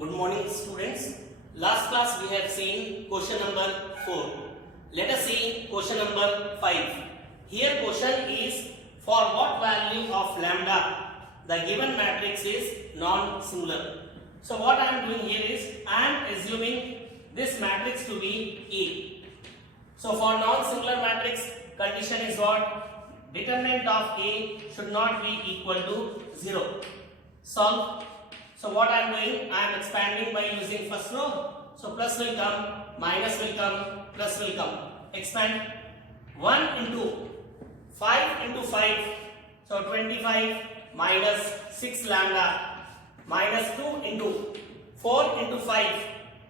Good morning, students. Last class we have seen question number 4. Let us see question number 5. Here question is for what value of lambda the given matrix is non-singular. So what I am doing here is I am assuming this matrix to be A. So for non-singular matrix condition is what? Determinant of A should not be equal to 0. Solve. So what I am doing, I am expanding by using first row. So plus will come, minus will come, plus will come. Expand. 1 into 5 into 5. So 25 minus 6 lambda minus 2 into 4 into 5.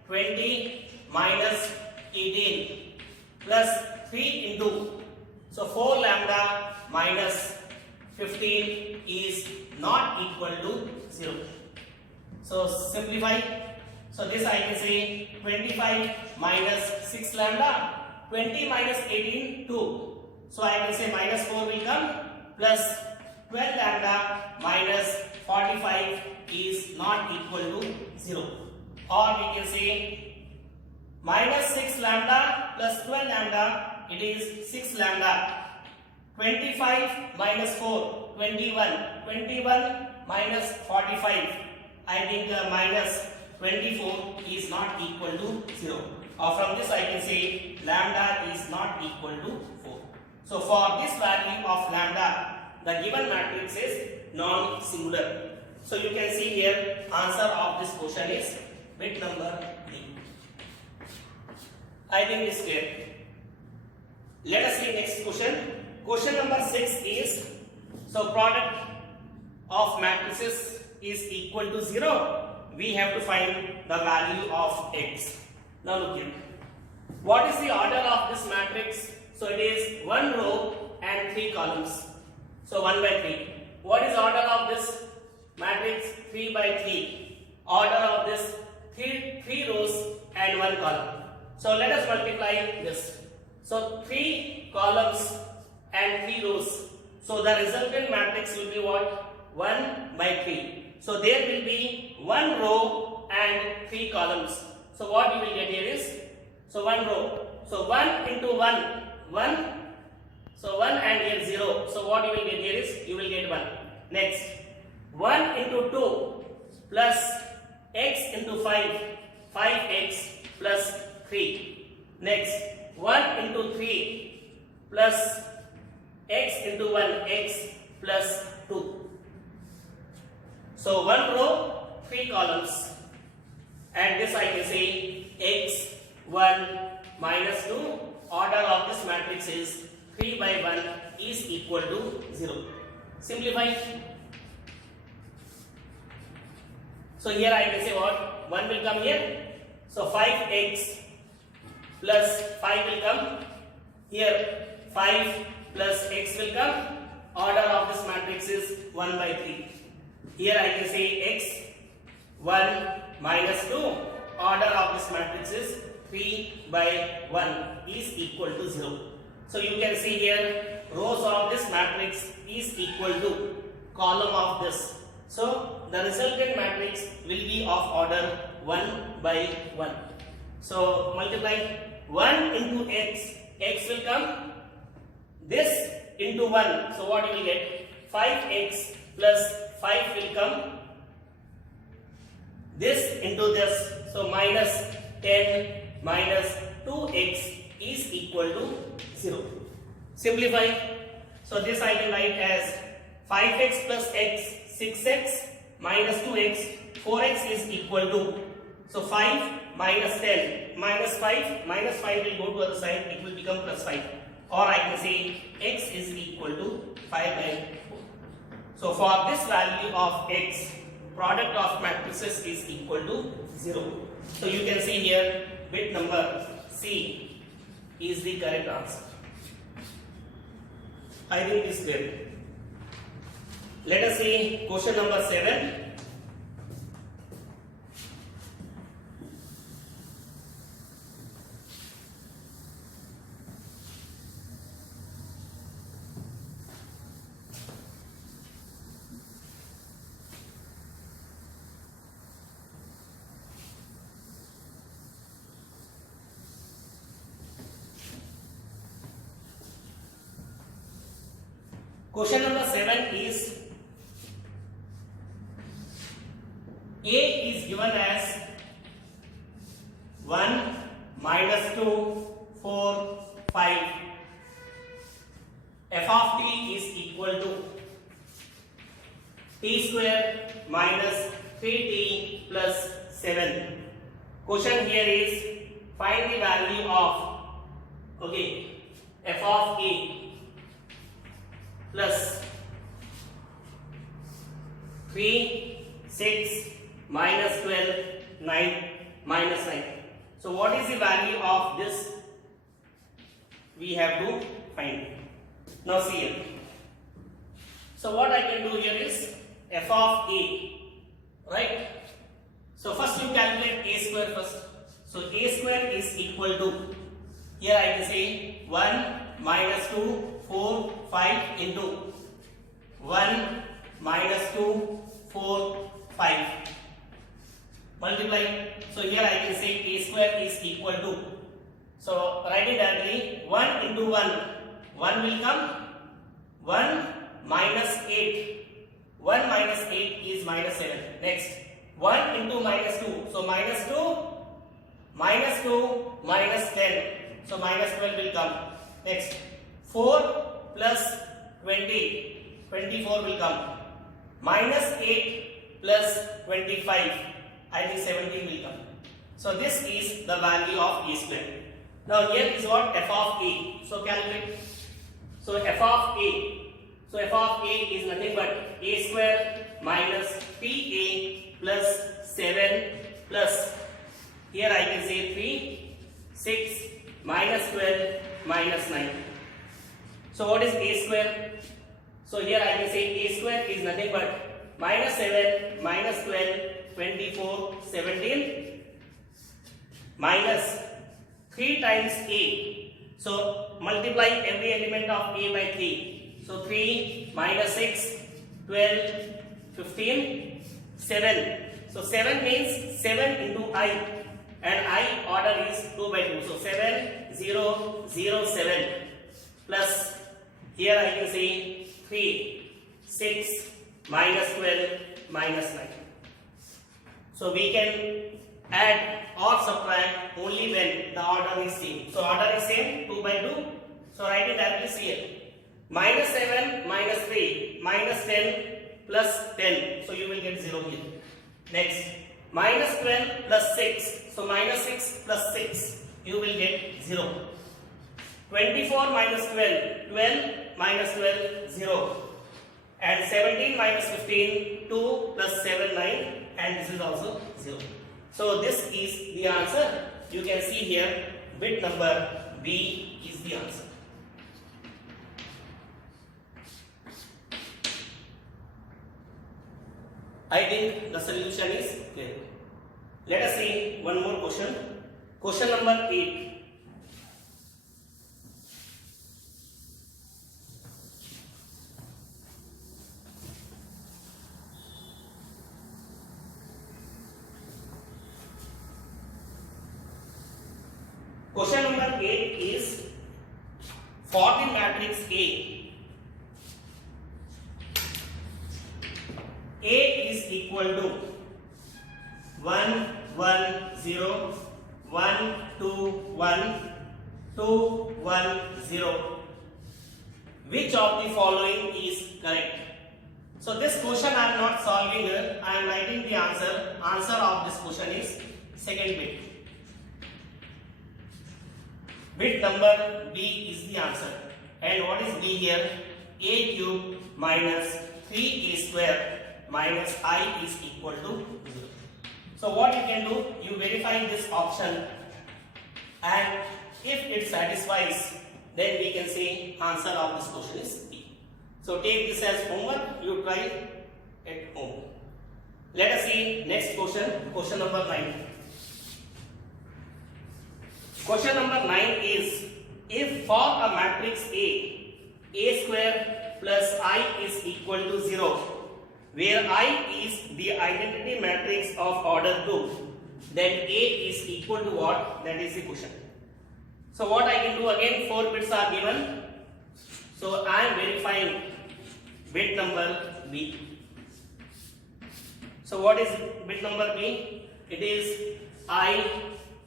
20 minus 18 plus 3 into. So 4 lambda minus 15 is not equal to 0. So simplify. So this I can say 25 minus 6 lambda, 20 minus 18, 2. So I can say minus 4 will come plus 12 lambda minus 45 is not equal to 0. Or we can say minus 6 lambda plus 12 lambda, it is 6 lambda. 25 minus 4, 21. 21 minus 45. I think minus 24 is not equal to 0. Or from this I can say lambda is not equal to 4. So for this value of lambda, the given matrix is non-singular. So you can see here answer of this question is bit number D. I think it's clear. Let us see next question. Question number 6 is, so product of matrices is equal to 0. We have to find the value of x. Now look here. What is the order of this matrix? So it is 1 row and 3 columns. So 1 by 3. What is order of this matrix? 3 by 3. Order of this 3 rows and 1 column. So let us multiply this. So 3 columns and 3 rows. So the resultant matrix will be what? 1 by 3. So there will be 1 row and 3 columns. So what you will get here is, so 1 row. So 1 into 1, 1. So 1 and here 0. So what you will get here is, you will get 1. Next, 1 into 2 plus x into 5, 5x plus 3. Next, 1 into 3 plus x into 1, x plus 2. So 1 row, 3 columns, and this I can say x 1 minus 2. Order of this matrix is 3 by 1 is equal to 0. Simplify. So here I can say what? 1 will come here. So 5x plus 5 will come here. 5 plus x will come. Order of this matrix is 1 by 3. Here I can say x 1 minus 2. Order of this matrix is 3 by 1 is equal to 0. So you can see here rows of this matrix is equal to column of this. So the resultant matrix will be of order 1 by 1. So multiply 1 into x. X will come. This into 1. So what you will get? 5x plus 5 will come. This into this. So minus 10 minus 2x is equal to 0. Simplify. So this I can write as 5x plus x, 6x minus 2x, 4x is equal to. So 5 minus 10 minus 5 will go to other side. It will become plus 5. Or I can say x is equal to 5 by 4. So for this value of x, product of matrices is equal to 0. So you can see here bit number C is the correct answer. I think this is clear. Let us see question number 7. Question number 7 is A is given as 1, -2, 4, 5. F of t is equal to t square minus 3t plus 7. Question here is find the value of f of a plus 3, 6, minus 12, 9, minus 9. So what is the value of this? We have to find. Now see here. So what I can do here is f of a, right? So first you calculate a square first. So a square is equal to, here I can say 1 minus 2, 4, 5 into 1 minus 2, 4, 5. Multiply. So here I can say a square is equal to, so write it directly, 1 into 1. 1 will come, 1 minus 8. 1 minus 8 is minus 7. Next, 1 into minus 2. So minus 2, minus 2, minus 10. So minus 12 will come. Next, 4 plus 20. 24 will come. Minus 8 plus 25. I think 17 will come. So this is the value of a square. Now here is what f of a. So calculate. So f of a. So f of a is nothing but a square minus pa plus 7 plus, here I can say 3, 6, minus 12, minus 9. So what is a square? So here I can say a square is nothing but minus 7, minus 12, 24, 17, minus 3 times a. So multiply every element of a by 3. So 3 minus 6, 12, 15, 7. So 7 means 7 into I, and I order is 2 by 2. So 7, 0, 0, 7 plus, here I can say 3, 6, minus 12, minus 9. So we can add or subtract only when the order is same. So order is same, 2 by 2. So write it as here. Minus 7, minus 3, minus 10, plus 10. So you will get 0 here. Next, minus 12 plus 6. So minus 6 plus 6. You will get 0. 24 minus 12. 12 minus 12, 0. And 17 minus 15, 2 plus 7, 9. And this is also 0. So this is the answer. You can see here bit number B is the answer. I think the solution is clear. Let us see one more question. Question number 8. Question number 8 is for the matrix A is equal to 1, 1, 0, 1, 2, 1, 2, 1, 0. Which of the following is correct? So this question I am not solving here. I am writing the answer. Answer of this question is second bit. Bit number B is the answer. And what is B here? A cube minus 3a square minus I is equal to 0. So what you can do, you verify this option, and if it satisfies, then we can say answer of this question is B. So take this as homework, you try at home. Let us see next question, question number 9. Question number 9 is, if for a matrix A square plus I is equal to 0, where I is the identity matrix of order 2, then A is equal to what? That is the question. So what I can do, again 4 bits are given. So I am verifying bit number B. So what is bit number B? It is I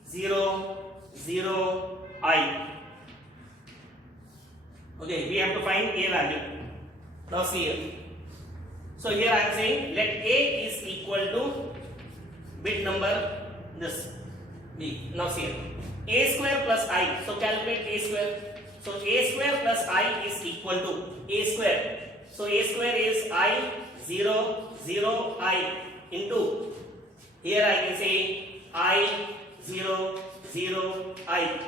0 0 I. Okay, we have to find A value. Now see here. So here I am saying let A is equal to bit number this B. Now see here. A square plus I. So calculate A square. So A square plus I is equal to A square. So A square is I 0 0 I into, here I can say I 0 0 I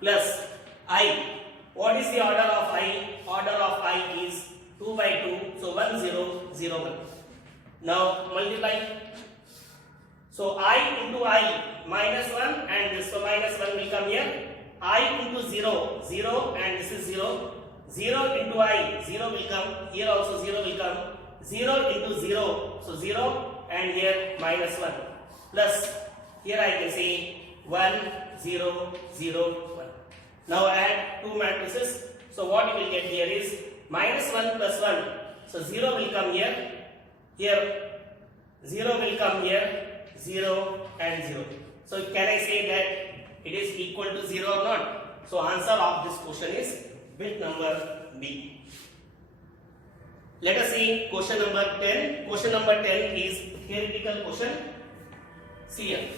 plus I. What is the order of I? Order of I is 2 by 2. So 1 0 0 1. Now multiply. So I into I minus 1 and this, so minus 1 will come here. I into 0 0 and this is 0. 0 into I 0 will come. Here also 0 will come. 0 into 0. So 0 and here minus 1. Plus here I can say 1 0 0 1. Now add two matrices. So what you will get here is minus 1 plus 1. So 0 will come here. Here 0 will come here. 0 and 0. So can I say that it is equal to 0 or not? So answer of this question is bit number B. Let us see question number 10. Question number 10 is theoretical question. See here.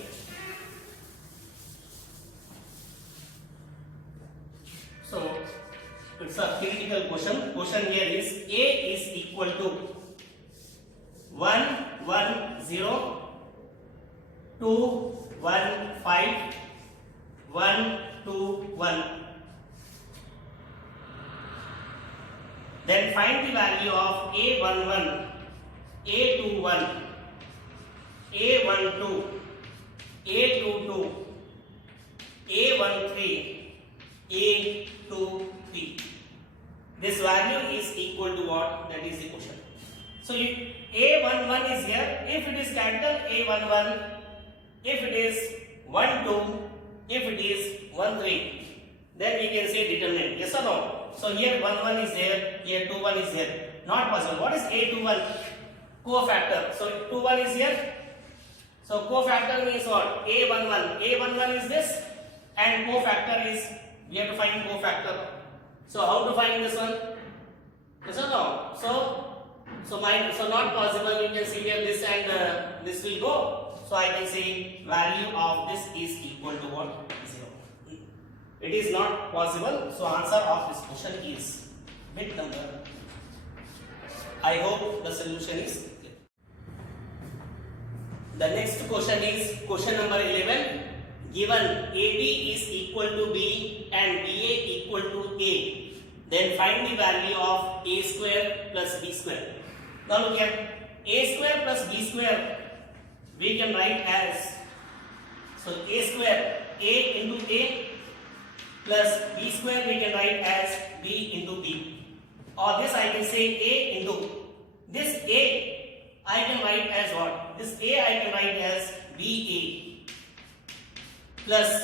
So it's a theoretical question. Question here is A is equal to 1 1 0 2 1 5 1 2 1. Then find the value of A11, A21, A12, A22, A13, A23. This value is equal to what? That is the question. So A11 is here. If it is capital A11, if it is 12, if it is 13, then we can say determinant. Yes or no? So here 11 is there, here 21 is there. Not possible. What is A21? Cofactor. So 21 is here. So cofactor means what? A11. A11 is this and cofactor is, we have to find cofactor. So how to find this one? Yes or no? So not possible. You can see here this and this will go. So I can say value of this is equal to what? 0. It is not possible. So answer of this question is bit number. I hope the solution is clear. The next question is question number 11. Given AB is equal to B and BA equal to A, then find the value of A square plus B square. Now look here. A square plus B square we can write as, so A square, A into A plus B square we can write as B into B. Or this I can say A into, this A I can write as what? This A I can write as BA plus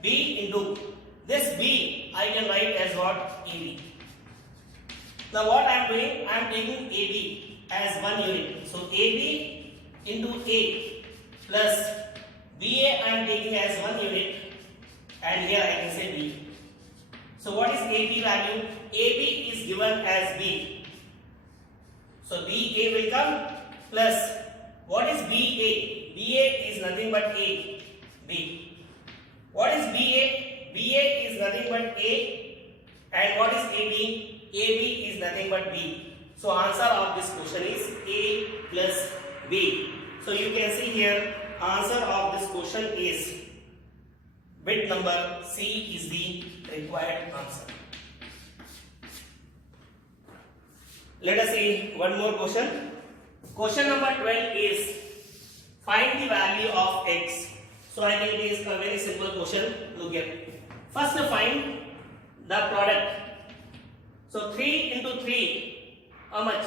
B into, this B I can write as what? AB. Now what I am doing? I am taking AB as one unit. So AB into A plus BA I am taking as one unit and here I can say B. So what is AB value? AB is given as B. So BA will come plus what is BA? BA is nothing but A. B. What is BA? BA is nothing but A. And what is AB? AB is nothing but B. So answer of this question is A plus B. So you can see here answer of this question is bit number C is the required answer. Let us see one more question. Question number 12 is find the value of x. So I think it is a very simple question. Look here. First find the product. So 3 into 3, how much?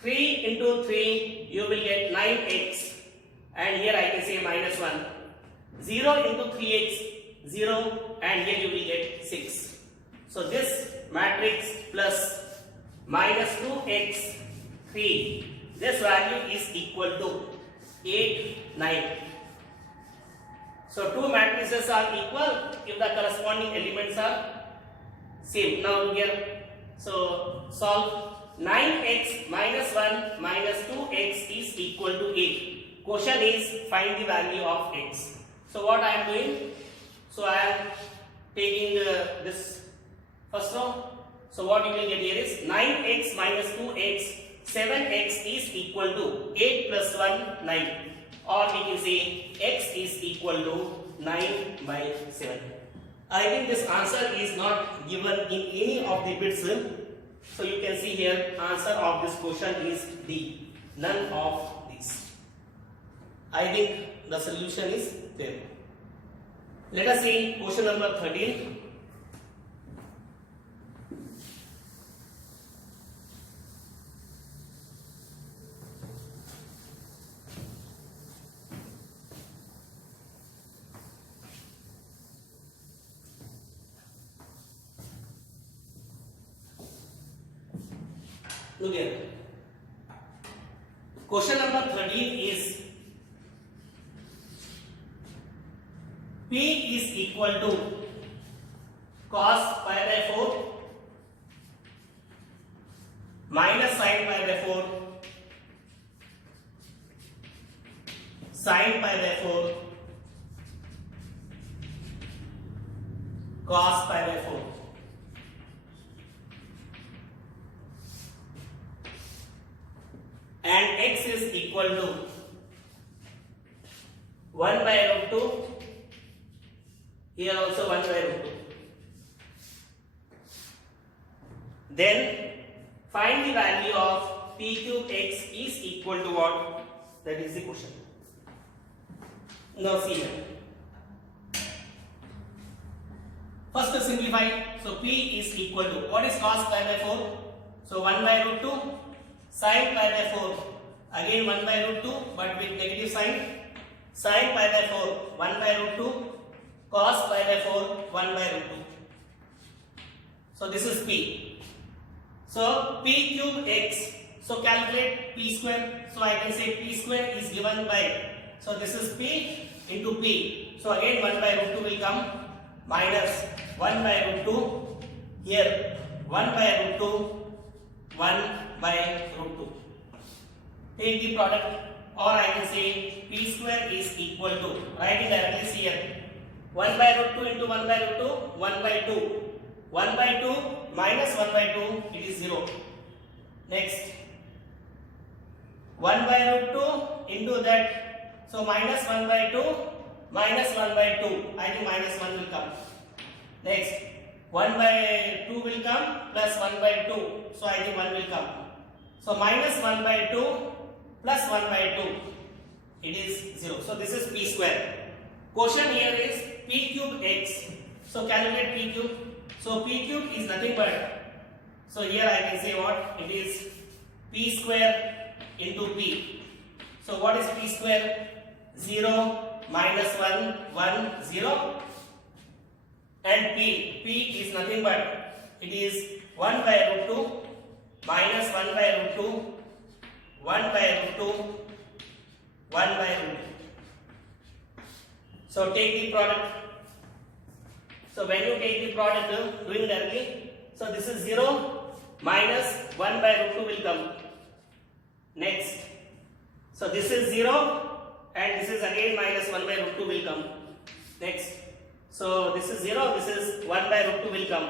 3 into 3 you will get 9x and here I can say minus 1. 0 into 3x, 0 and here you will get 6. So this matrix plus minus 2x 3. This value is equal to 8, 9. So two matrices are equal if the corresponding elements are same. Now here, so solve 9x minus 1 minus 2x is equal to 8. Question is find the value of x. So what I am doing? So I am taking this first row. So what you will get here is 9x minus 2x, 7x is equal to 8 plus 1, 9. Or we can say x is equal to 9 by 7. I think this answer is not given in any of the bits. So you can see here answer of this question is D. None of these. I think the solution is there. Let us see question number 13. Look here. Question number 13 is P is equal to cos pi by 4 minus sin pi by 4 sin pi by 4 cos pi by 4. And x is equal to 1 by root 2. Here also 1 by root 2. Then find the value of p cube x is equal to what? That is the question. Now see here. First to simplify. So p is equal to what is cos pi by 4? So 1 by root 2. Sin pi by 4, again 1 by root 2 but with negative sign. Sin pi by 4, 1 by root 2. Cos pi by 4, 1 by root 2. So this is P. So P cube x. So calculate P square. So I can say P square is given by. So this is P into P. So again 1 by root 2 will come minus 1 by root 2. Here 1 by root 2, 1 by root 2. Take the product, or I can say P square is equal to, write it directly here, 1 by root 2 into 1 by root 2, 1 by 2. 1 by 2 minus 1 by 2, it is 0. Next, 1 by root 2 into that, so minus 1 by 2, minus 1 by 2, I think minus 1 will come. Next, 1 by 2 will come, plus 1 by 2, so I think 1 will come. So minus 1 by 2 plus 1 by 2, it is 0. So this is P square. Question here is P cube x. So calculate P cube. So P cube is nothing but, so here I can say what? It is P square into P. So what is P square? 0 minus 1, 1, 0. And P is nothing but, it is 1 by root 2 minus 1 by root 2, 1 by root 2, 1 by root 2. So take the product. So when you take the product, doing directly, so this is 0 minus 1 by root 2 will come. Next, so this is 0 and this is again minus 1 by root 2 will come. Next, so this is 0, this is 1 by root 2 will come.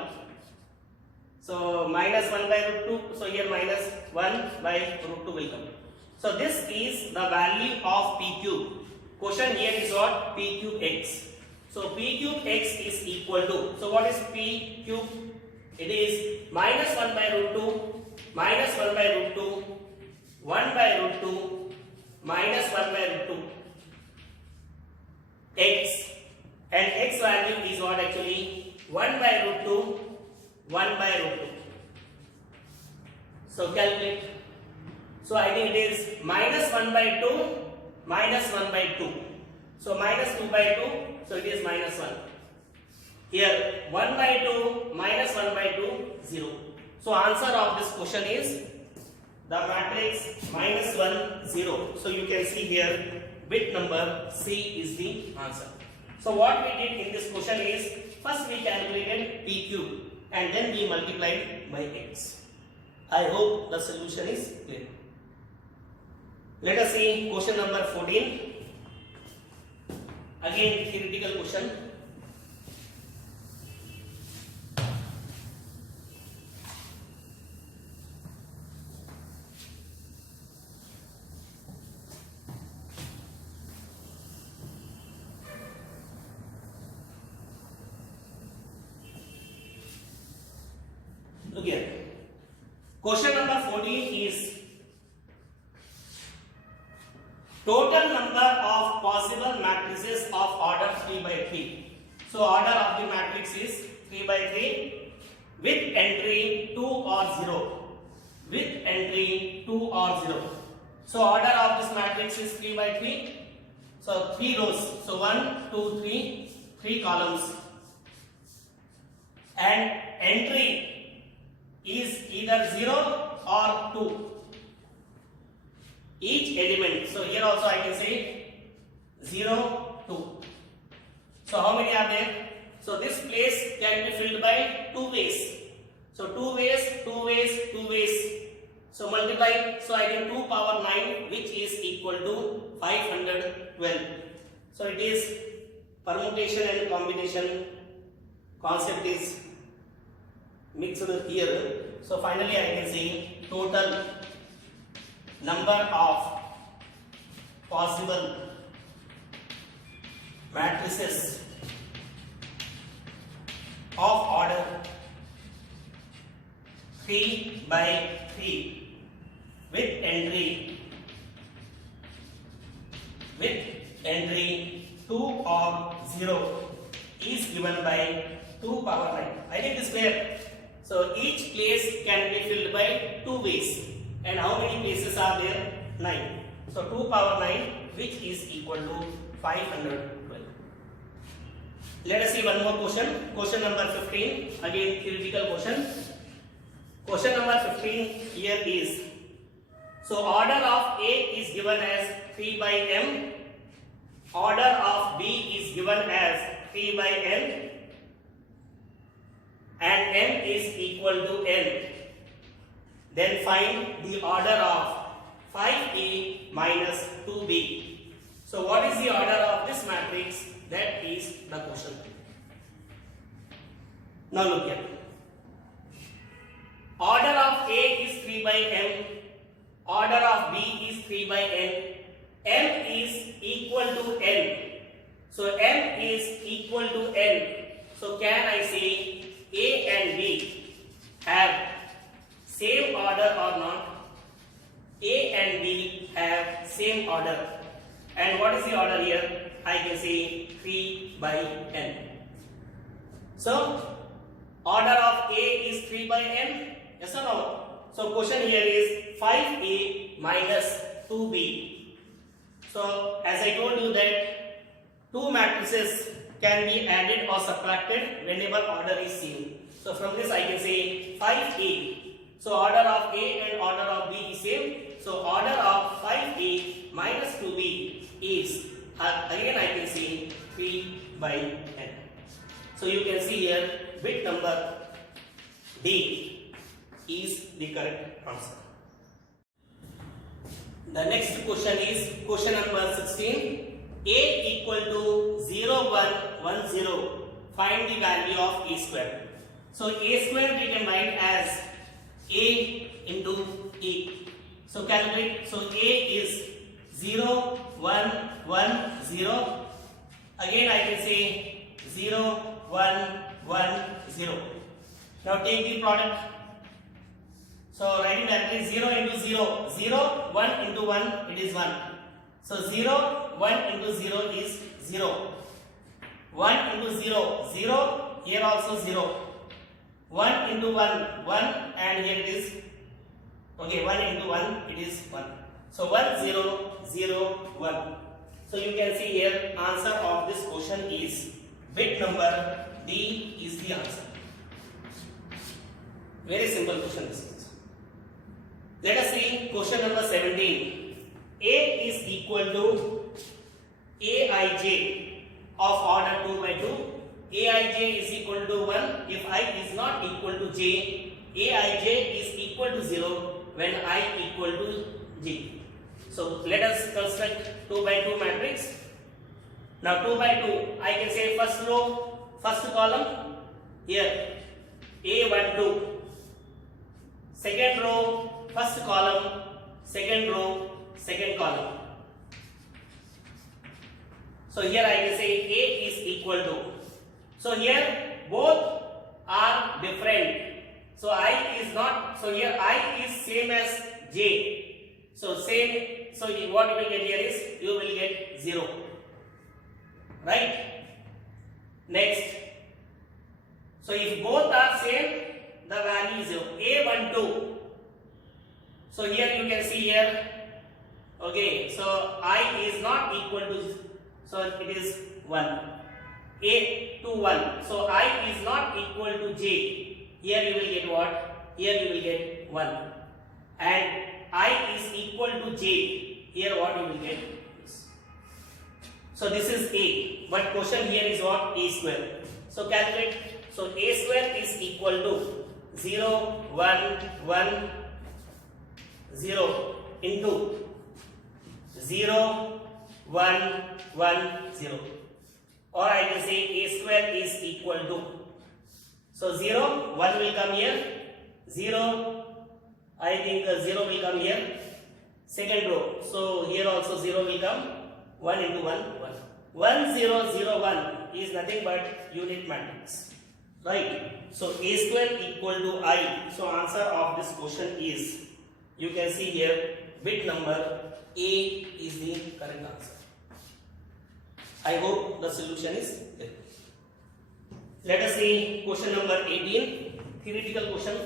So minus 1 by root 2, so here minus 1 by root 2 will come. So this is the value of P cube. Question here is what? P cube x. So P cube x is equal to, so what is P cube? It is minus 1 by root 2, minus 1 by root 2, 1 by root 2, minus 1 by root 2, x. And x value is what actually? 1 by root 2, 1 by root 2. So calculate. So I think it is minus 1 by 2, minus 1 by 2. So minus 2 by 2, so it is minus 1. Here 1 by 2, minus 1 by 2, 0. So answer of this question is the matrix -1 0. So you can see here bit number C is the answer. So what we did in this question is first we calculated PQ and then we multiplied by X. I hope the solution is clear. Let us see question number 14. Again theoretical question. Look here. Question number 14 is total number of possible matrices of order 3 by 3. So order of the matrix is 3 by 3 with entry 2 or 0. With entry 2 or 0. So order of this matrix is 3 by 3. So 3 rows. So 1, 2, 3, 3 columns. And entry is either 0 or 2. Each element, so here also I can say 0, 2. So how many are there? So this place can be filled by 2 ways. So 2 ways, 2 ways, 2 ways. So multiply, so I get 2 power 9 which is equal to 512. So it is permutation and combination concept is mixed here. So finally I can say total number of possible matrices of order 3 by 3 with entry 2 or 0 is given by 2 power 9. I think this clear. So each place can be filled by 2 ways. And how many places are there? 9. So 2 power 9 which is equal to 512. Let us see one more question. Question number 15. Again theoretical question. Question number 15 here is, so order of A is given as 3 by M. Order of B is given as 3 by N. And M is equal to N. Then find the order of 5A minus 2B. So what is the order of this matrix? That is the question. Now look here. Order of A is 3 by M. Order of B is 3 by N. M is equal to N. So M is equal to N. So can I say A and B have same order or not? A and B have same order. And what is the order here? I can say 3 by N. So order of A is 3 by N. Yes or no? So question here is 5A minus 2B. So as I told you that 2 matrices can be added or subtracted whenever order is same. So from this I can say 5A. So order of A and order of B is same. So order of 5A minus 2B is, again I can say 3 by N. So you can see here bit number D is the correct answer. The next question is question number 16. A equal to 0, 1, 1, 0. Find the value of A square. So A square we can write as A into E. So calculate. So A is 0, 1, 1, 0. Again I can say 0, 1, 1, 0. Now take the product. So writing directly 0 into 0. 0, 1 into 1, it is 1. So 0, 1 into 0 is 0. 1 into 0, 0. Here also 0. 1 into 1, 1, and here it is, okay, 1 into 1, it is 1. So 1, 0, 0, 1. So you can see here answer of this question is bit number D is the answer. Very simple question this is. Let us see question number 17. A is equal to Aij of order 2 by 2. Aij is equal to 1 if I is not equal to j. Aij is equal to 0 when I equal to j. So let us construct 2 by 2 matrix. Now 2 by 2, I can say first row, first column here A12. Second row, first column, second row, second column. So here I can say A is equal to. So here both are different. So I is not. So here I is same as J. So same. So what you will get here is you will get 0. Right? Next. So if both are same, the value is 0. A12. So here you can see here. Okay. So I is not equal to. So it is 1. A21. So I is not equal to j. Here you will get what? Here you will get 1. And I is equal to j. Here what you will get? So this is A. But question here is what? A square. So calculate. So A square is equal to 0, 1, 1, 0 into 0, 1, 1, 0. Or I can say A square is equal to. So 0, 1 will come here. 0, I think 0 will come here. Second row. So here also 0 will come. 1 into 1, 1. 1, 0, 0, 1 is nothing but unit matrix. Right? So A square equal to I. So answer of this question is, you can see here, bit number A is the correct answer. I hope the solution is there. Let us see question number 18, theoretical question.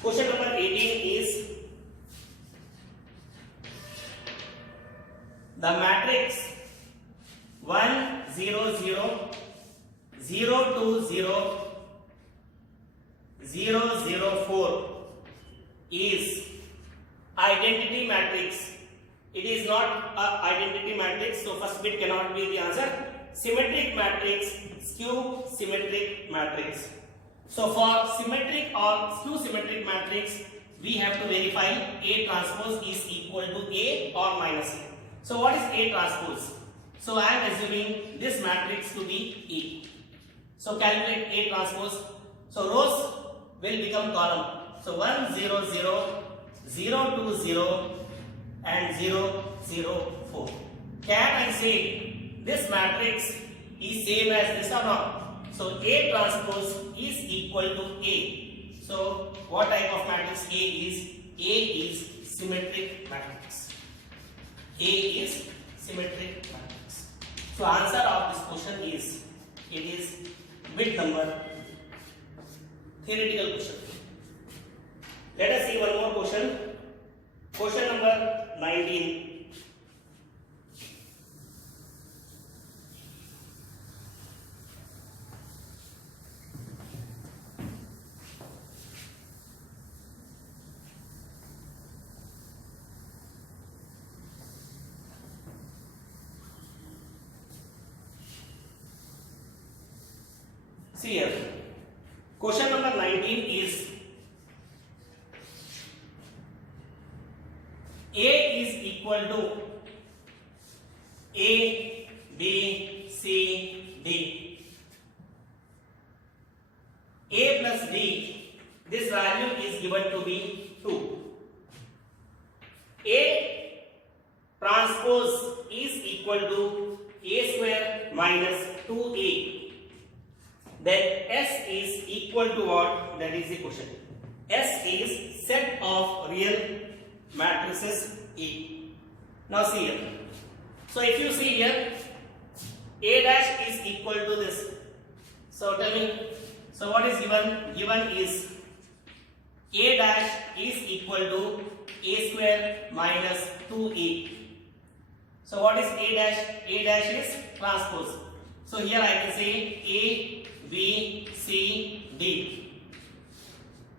Question number 18 is the matrix 1, 0, 0, 0, 2, 0, 0, 0, 4 is identity matrix. It is not a identity matrix, so first bit cannot be the answer. Symmetric matrix, skew symmetric matrix. So for symmetric or skew symmetric matrix, we have to verify A transpose is equal to A or minus A. So what is A transpose? So I am assuming this matrix to be A. So calculate A transpose. So rows will become column. So 1, 0, 0, 0, 2, 0 and 0, 0, 4. Can I say this matrix is same as this or not? So A transpose is equal to A. So what type of matrix A is? A is symmetric matrix. A is symmetric matrix. So answer of this question is, it is bit number theoretical question. Let us see one more question. Question number 19. See here. Question number 19 is A is equal to A, B, C, D. A plus D, this value is given to be 2. A transpose is equal to A square minus 2A. Then S is equal to what? That is the question. S is set of real matrices A. Now see here. So if you see here, A dash is equal to this. So tell me, so what is given? Given is A dash is equal to A square minus 2A. So what is A dash? A dash is transpose. So here I can say A, B, C, D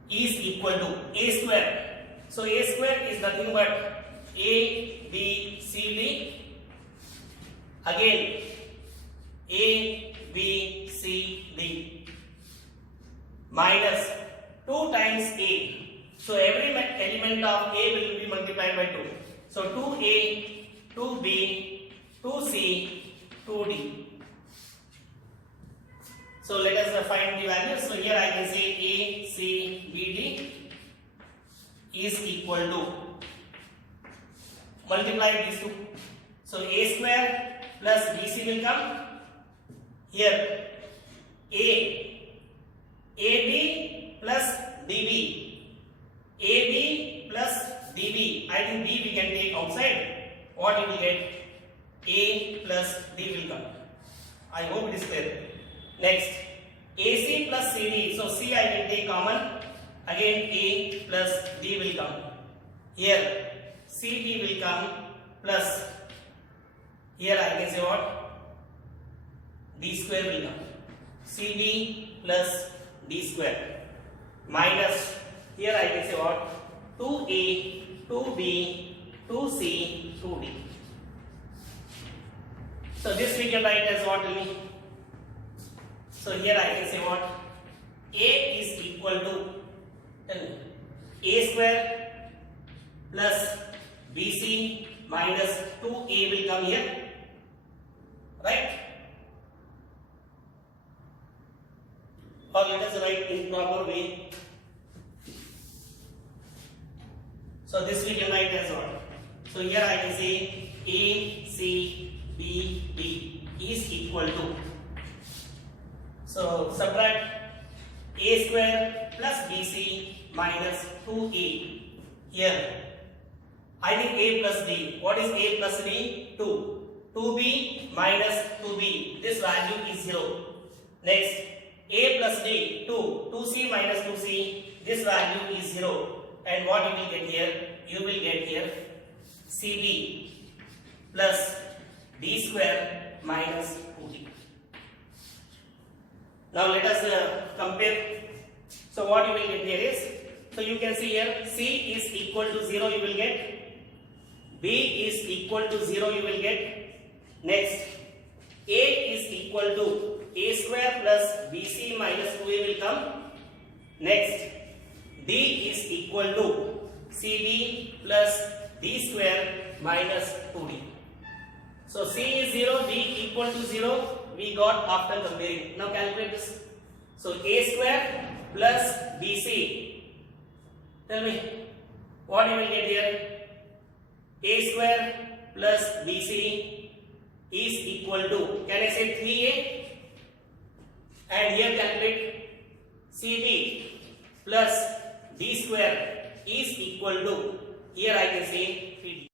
is equal to A square. So A square is nothing but A, B, C, D. Again A, B, C, D minus 2 times A. So every element of A will be multiplied by 2. So 2A, 2B, 2C, 2D. So let us find the value. So here I can say A, C, B, D is equal to, multiply these two. So A square plus BC will come. Here AB plus DB. AB plus DB. I think D we can take outside. What you will get? A plus D will come. I hope it is clear. Next, AC plus CD. So C I will take common. Again A plus D will come. Here CD will come plus. Here I can say what? D square will come. CD plus D square minus. Here I can say what? 2A, 2B, 2C, 2D. So this we can write as what? So here I can say what? A is equal to A square plus BC minus 2A will come here. Right? Or let us write in proper way. So this we can write as what? So here I can say A, C, B, D is equal to. So subtract A square plus BC minus 2A. Here I think A plus D. What is A plus D? 2. 2B minus 2B. This value is 0. Next, A plus D, 2. 2C minus 2C. This value is 0. And what you will get here? You will get here CB plus D square minus 2D. Now let us compare. So what you will get here is, so you can see here C is equal to 0 you will get, B is equal to 0 you will get. Next, A is equal to A square plus BC minus 2A will come. Next, D is equal to CB plus D square minus 2D. So C is 0, D equal to 0 we got after comparing. Now calculate this. So A square plus BC. Tell me what you will get here. A square plus BC is equal to, can I say 3A? And here calculate CB plus D square is equal to, here I can say 3D.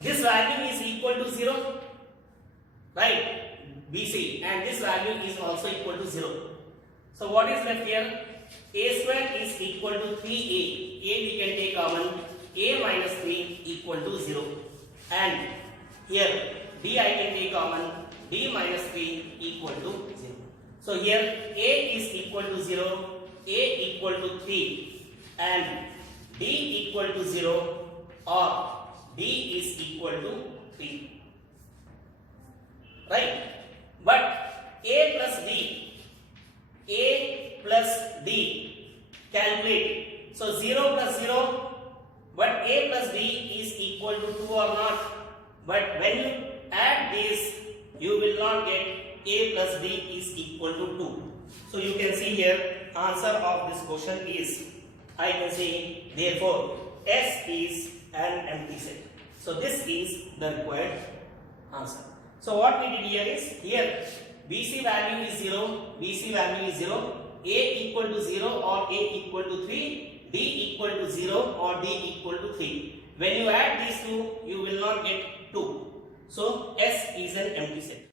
This value is equal to 0, right? BC, and this value is also equal to 0. So what is left here? A square is equal to 3A. A we can take common. A minus 3 equal to 0. And here D I can take common. D minus 3 equal to 0. So here A is equal to 0. A equal to 3. And D equal to 0 or D is equal to 3. Right? But A plus D, calculate. So 0 plus 0, but A plus D is equal to 2 or not. But when you add this, you will not get A plus D is equal to 2. So you can see here, answer of this question is, I can say, therefore S is an empty set. So this is the required answer. So what we did here is, here BC value is 0, BC value is 0, A equal to 0 or A equal to 3, D equal to 0 or D equal to 3. When you add these two, you will not get 2. So S is an empty set.